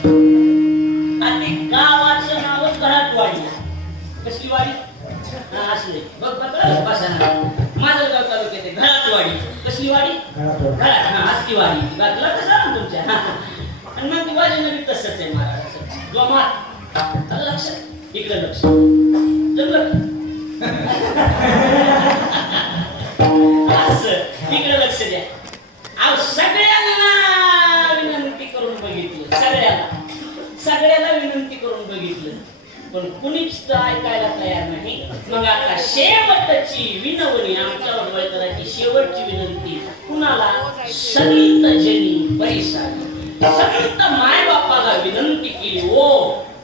आणि गावाचं नाव घराटवाडी कसली वाडी हा, असले बघ माझं गाव तालुक्यात आहे घराटवाडी. कसली वाडी घरात हा असली वाडी कसं ना तुमच्या. आणि मग वाजी नवी तसंच आहे आलं लक्षात? इकडे लक्ष. असं. इकडे लक्ष द्या. अहो पण कुणीच तर ऐकायला तयार नाही. मग आता शेवटची विनवणी आमच्या वडवळकराची शेवटची विनंती कुणाला? संत जनी परिसारी संत माय बापाला विनंती केली ओ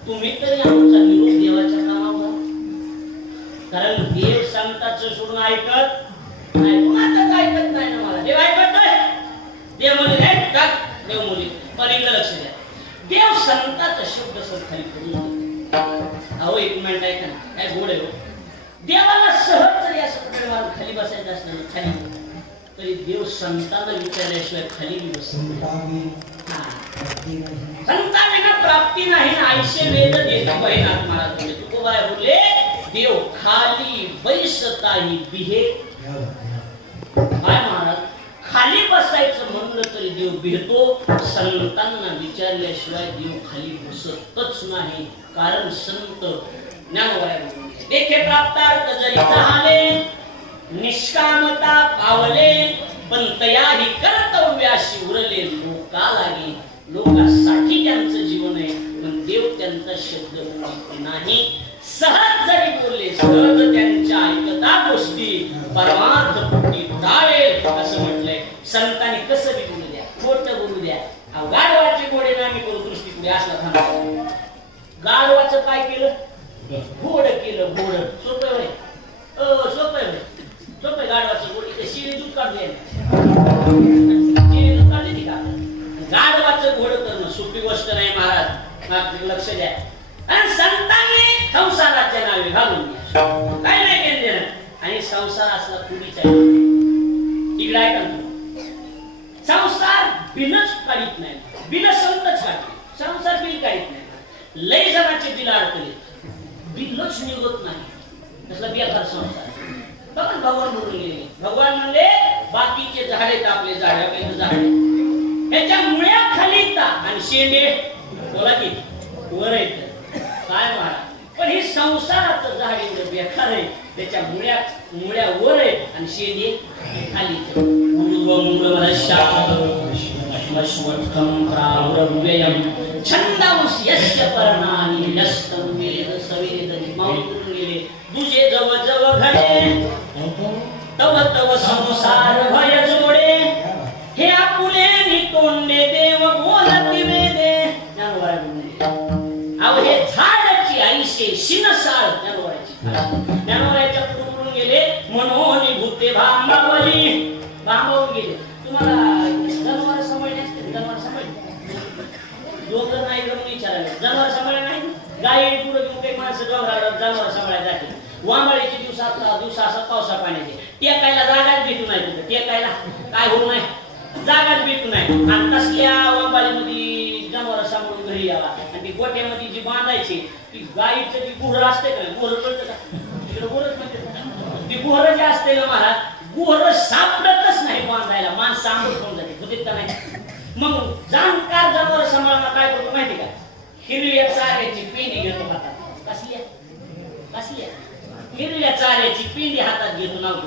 तुम्ही तरी आमचा निरोप देवाच्या नावावर कारण देव संताचं सोडून ऐकत नाही. कोणाचंच ऐकत नाही ना मला. देव ऐकत नाही देव म्हणजे देव मुली पण इकडे लक्ष द्या. देव संताचा शब्द सर खाली करून अहो एक मिनिट ऐका ना. काय गोड आहे हो. देवाला सहज जरी असं प्रेमाला खाली बसायचं असलं ना खाली. तरी देव संतांना विचारल्याशिवाय खाली मी बस नाही. हा. प्राप्ती नाही ना आयुष्य वेद देत बहिणात महाराज बोलले तुकोबाय बोलले देव खाली बैसताही बिहे. खाली बसायचं म्हणलं तरी देव भेटतो संतांना विचारल्याशिवाय देव खाली बसतच नाही. कारण संत प्राप्तार्थ जरी चाहले निष्कामता पावले पण तयारी कर्तव्याशी उरले लोका लागे लोकांसाठी त्यांचं जीवन आहे पण देव त्यांचा शब्द बोलत नाही. सहज जरी बोलले सहज त्यांच्या ऐकता गोष्टी परमार्थ पोटी असं संतांनी कसं बी बोलू द्या खोट बोलू द्या. गाढवाचे घोडे नामी करू दृष्टी पुढे असला थांबा. गाढवाचं काय केलं? घोड केलं घोड. सोपं होय अ सोपं होय सोपं गाढवाचं गोड. इथे शिळी दूध काढले शिळी दूध काढली का? गाढवाचं घोड करणं सोपी गोष्ट नाही महाराज. लक्ष द्या. आणि संतांनी संसाराच्या नावे घालून काय नाही केलं आणि संसार असला कुणीच आहे इकडे ऐका संसार बिलच काढीत नाही. बिल संतच काढते संसार बिल काढीत नाही. लय जणांचे बिल अडकले. बिलच निघत नाही. तसला बेकार संसार. बघा भगवान म्हणून गेले भगवान म्हणले बाकीचे झाडे आपले झाडे झाडे. त्याच्या मुळ्या खाली येतात आणि शेंडे. बोला की वर येत काय महाराज पण हे संसाराचं झाड एवढं बेकार आहे. त्याच्या मुळ्या मुळ्या वर आहे आणि शेंडे खाली अश्वत्थं प्रावरव्ययं छन्दांस पर्णानि नष्टं वेद सवेद माऊली गेले जव जव घडे तव तव संसार भय जोडे हे आपुले नि तोंडे देव बोलती वेदे ज्ञानोबा म्हणले. अहो हे झाडाची आईशे शिनसाळ ज्ञानोबाची गेले मनोनी भूते भांबावली. भांबावून गेले. तुम्हाला जनावर सांभाळले असते जनावर सांभाळले दोघं नाही म्हणून विचारायला. जनावर सांभाळले नाही. गाई पुढे घेऊन काही माणसं डोंगरावर जनावर सांभाळायला जाते. वांबळीचे दिवसात दिवसा असं पावसा पाण्याचे. टेकायला जागाच भेटू नाही तिथं. टेकायला काय होऊ नाही जागाच भेटू नाही. आणि तसल्या वांबाळीमध्ये जनावर सांभाळून घरी यावा. आणि ती गोट्यामध्ये जी बांधायची ती गाईचं जी गुहर असते का? गुहर कळतं का? तिकडे गुहरच म्हणते ती गुहर जे असते ना महाराज गुहर सापडतच नाही बांधायला. माणसं आंबट होऊन जाते. बुद्धीत नाही. मग जाणकार जनावर सांभाळणार काय करतो माहिती का? हिरव्या चाऱ्याची पेंडी घेतो हातात. कसली कसली हिरव्या चाऱ्याची पेंडी हातात घेतो नावतो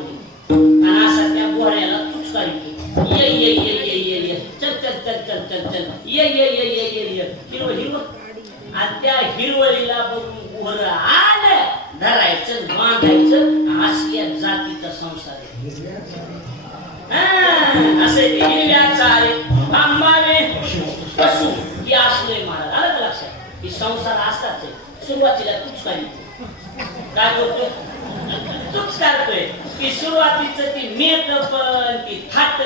आणि असा त्या बोहऱ्याला चुचकारी ये ये ये ये ये ये. चल चल चल चल चल चल. ये ये ये ये ये ये. हिरव हिरव. आणि त्या हिरवळीला बघून बोहर आलं. धरायचं बांधायचं असल्या जातीचा संसार. असे ते हिरव्या आंबावे पशु हे असले महाराज आलं का लक्षात? संसार सुरुवातीला तूच काही काय तूच करतोय. की सुरुवातीच ती मेकअप ती थाट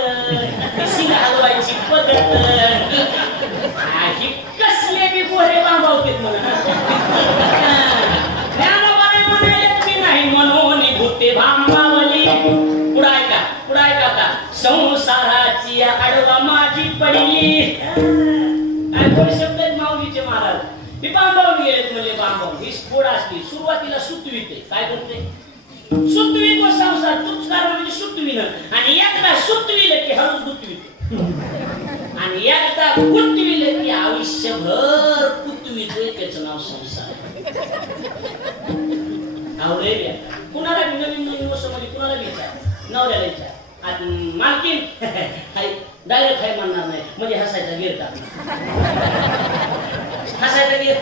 ती शिंग हलवायची पद्धत ही कसले बी पोहे बांधवते ज्ञानोबाने म्हणाले की नाही म्हणून भूते संसाराची आडवा माझी पडली. काय कोणी शब्द माऊलीचे महाराज? मी बांबावली गेलेत म्हणजे बांबावली ही स्फोड असली. सुरुवातीला सुतवीते काय करते सुतवी व संसार तुचकार म्हणजे सुतविणं आणि एकदा सुतविलं की हळूच गुतवित आणि एकदा गुतविलं की आयुष्यभर गुतवितोय त्याचं नाव संसार. आवडे कुणाला नवीन नवीन नवीन वर्षामध्ये कुणाला विचार नवऱ्याला विचार आता मालकीन. डायरेक्ट हाय म्हणणार नाही. म्हणजे हसायचा गिर का? हसायचा गिर?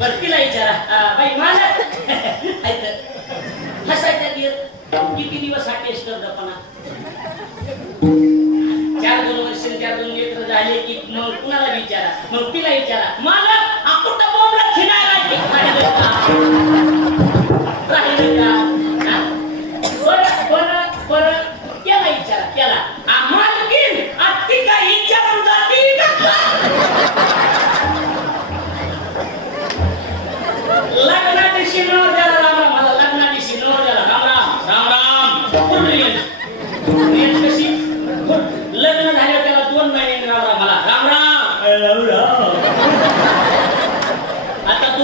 बरं तिला विचारा. बाई माझा हसायचा गिर? किती दिवस हा टेस्ट करतापणा चार दोन वर्ष चार दोन लेकर झाले की मग कुणाला विचारा? मग तिला विचारा. मला कुठं बोलला खिलायला राहिले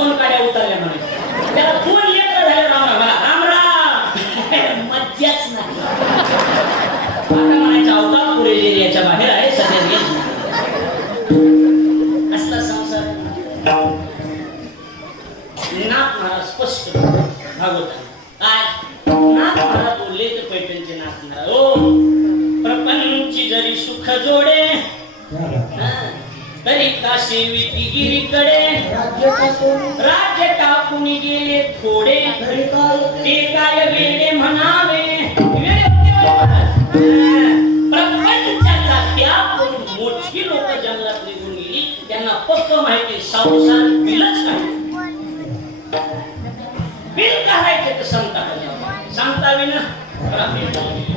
दोन काड्या उतरल्या म्हणे. त्याला दोन लेकर झाले राम राम मला राम मज्जाच नाही. आता अवतार एरियाच्या बाहेर आहे सध्या असला संसार. नाथ महाराज स्पष्ट भागवत काय? नाथ महाराज बोलले तर पैठणचे नाथ महाराज ओ प्रपंची जरी सुख जोडे तरी काशी विती गिरीकडे राज्य टाकून गेले थोडे. ते काय वेडे म्हणावे. प्रपंचाचा मोठी लोक जंगलात निघून गेली. त्यांना पक्क माहिती संसार बिलच काय बिल काढायचे तर सांगता सांगता विना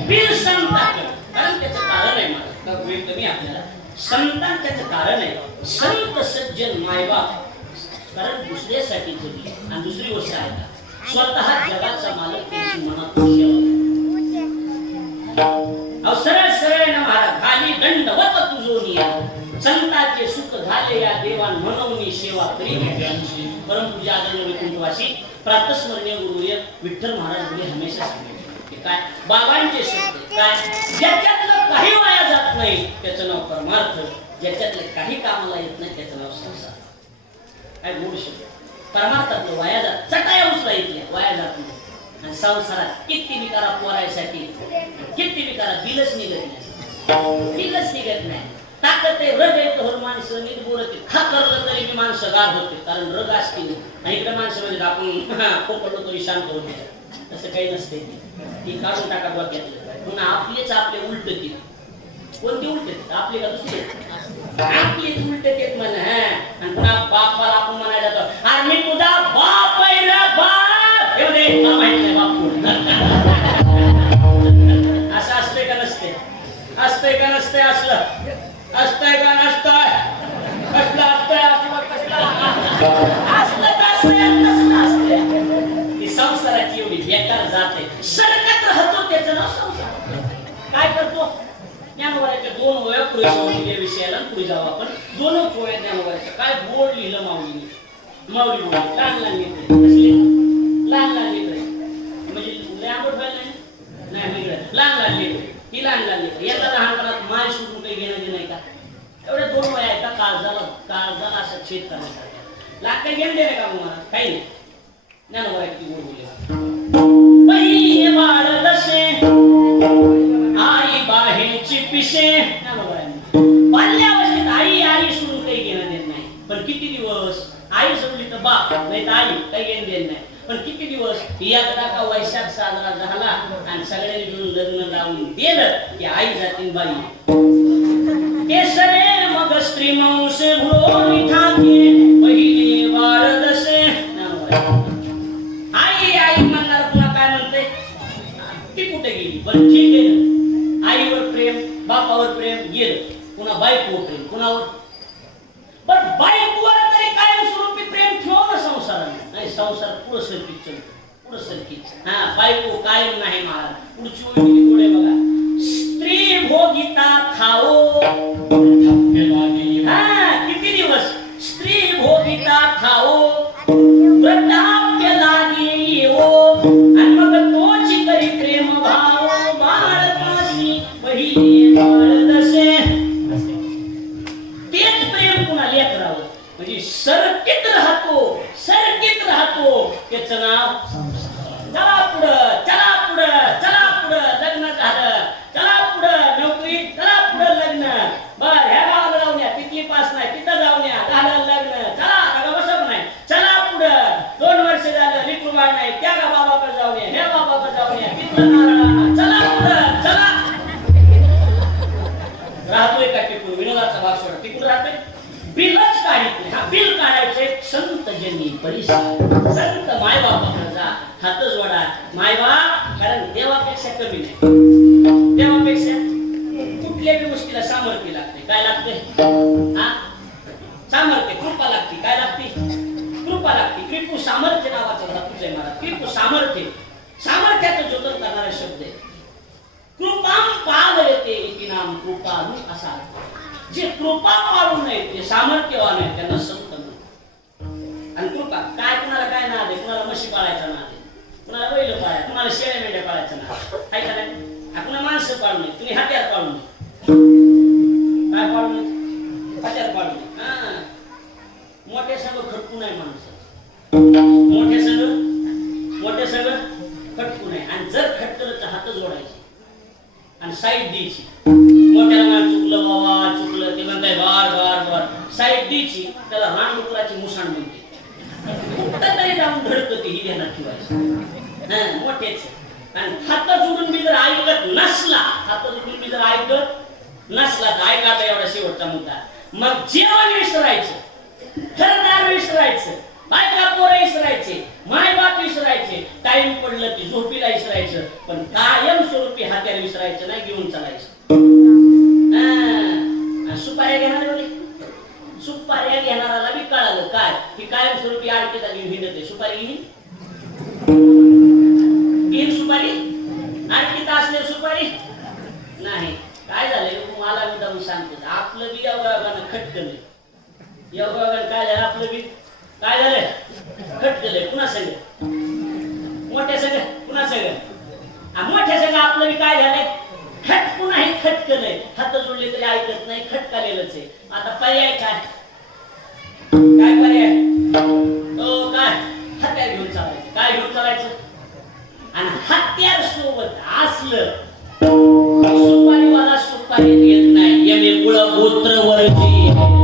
बिल संता कारण त्याचं कारण आहे मला. तर तुम्ही आपल्याला? संतान त्याचं कारण आहे. संत सज्जन मायबाप. कारण दुसऱ्यासाठी जगली आणि दुसरी गोष्ट आहे का? स्वतः जगाचा मालक त्यांची मनात अहो सरळ सरळ आहे ना महाराज खाली दंडवत तुझोनिया संताचे सुख झाले या देवान म्हणून सेवा करी परंतु आदरणीय कुंटवासी प्रातस्मरणीय गुरुय विठ्ठल महाराज हमेशा सांगितले काय? बाबांचे शब्द काय? ज्याच्यातलं काही वाया जात नाही. त्याचं नाव परमार्थ. ज्याच्यातलं काही कामाला येत नाही त्याचं नाव संसार. काय गोड शब्द परमार्थातलं वाया जात चटाया उचला इथल्या वाया जात नाही. आणि संसारात किती विकारा पोरायसाठी किती विकारा बिलच निघत नाही. बिलच निघत नाही. ताकद आहे रग येतो तर माणसं बोलत खाकरलं तरी मी माणसं गार होते कारण रग असतील. आणि इकडे माणसं म्हणजे आपण खोपडलो तरी शांत होते तसं काही नसते ती काढून टाका डोक्यातलं. पुन्हा आपलेच आपले उलट ती कोणते उलट आपले का दुसरे? आपलेच उलट येत म्हण आणि पुन्हा बापाला आपण म्हणायला जातो अरे मी तुझा बाप आहे रे बाप. एवढे तुला माहीत बाप दोन वया विषयाला पुढे जाऊ आपण. पोळ्या वया ज्ञानवराच्या काय बोर्ड लिहिलं माऊलीने? माऊली बोलली लहान लहान लेकरं. कसली? लहान लहान लेकरं. म्हणजे लय आंबट व्हायला नाही नाही म्हणजे लहान लहान लेकरं. ही लहान लहान लेकरं. याला लहानपणात माय सुटून काही घेणं देणं नाही का? एवढ्या दोन वया आहेत का? काळजाला काळजाला असं छेद करण्यासाठी लाग काही घेणं देणं का मग मला काही नाही. ज्ञान वयाची गोड बोलले. पहिली बाळ दसे आई बाहेरची पिसे तर बाप नाही तर आई काही घेणं देत नाही. पण किती दिवस एकदा का वैशाख साजरा झाला आणि सगळ्यांनी मिळून लग्न लावून दिलं की आई जातील बाई. केसरे मग स्त्री मांस पहिली वार दसे आई आई म्हणणार तुला काय म्हणते? ती कुठे गेली? पण ठीक आहे आईवर प्रेम बापावर प्रेम गेलं. पुन्हा बायकोवर प्रेम कुणावर पण बायकोवर तरी कायम स्वरूपी प्रेम ठेवा ना संसाराने नाही संसार पुढं सरकीत चल पुढं सरकीत हा बायको कायम नाही महाराज पुढची ओळी पुढे बघा. स्त्री भोगिता खाओ. राहतोय का टिकून विनोदाचा भाग सोडा. टिकून राहतोय? बिलच काढित हा बिल काढायचे संत जनी परिसर संत मायबापाकडे जा. हात जोडा मायबाप कारण देवापेक्षा कमी नाही. म्हशी पाळायचा नाद कुणाला बैल पाळाय कुणाला शेळ्या मेंढ्या पाळायचा नाद आहे का नाही हा, कुणा माणसं पाळू नये तुम्ही हत्यार पाळू नये काय पाळू नये हत्यार पाळू नये हा सगळं खटकू नये माणसं मोठे सगळं मोठे सगळं खटकू नये आणि जर खटकलं तर हात जोडायचे आणि साईड द्यायची मोठ्याला मला चुकलं बाबा चुकलं ते म्हणताय बार बार बार साईड द्यायची त्याला रानडुकराची मुसाण म्हणते कुठं तरी जाऊन धडकं ते ही ध्यानात ठेवायचं. मोठेच. आणि हात जोडून मी जर ऐकत नसला हात जोडून मी जर ऐकत नसला तर ऐका आता एवढा शेवटचा मुद्दा. मग जेवण विसरायचं. घरदार विसरायचं. बायका पोरं विसरायचे. मायबाप विसरायचे. टाइम पडलं की झोपीला विसरायचं. पण कायम स्वरूपी हात्याला विसरायचं नाही घेऊन चालायचं. सुपाऱ्या घेणार सुपाऱ्या घेणाराला बी कळालं. काय? ही कायम स्वरूपी आडकीचा घेऊन हिंडत सुपारी? घेईन घेईन सुपारी आडकीता असले सुपारी? नाही. काय झालंय मला मी जाऊन सांगतो. आपलं बी योगायोगानं खटकलंय योगायोगानं काय झालं आपलं बी? काय झालंय खटकलंय पुन्हा सगळं मोठ्या सगळं पुन्हा सगळं मोठ्या सगळं आपलं बी काय झालंय? खटकून आहे हात जोडले तरी ऐकत नाही खटकालेलंच आहे. आता पर्याय काय? काय पर्याय? हो काय? हत्यार घेऊन चालायचं. काय घेऊन चालायचं? आणि हत्यार सोबत असलं सुपारीवाला सुपारी येत नाही. यमे कुळ गोत्र वरची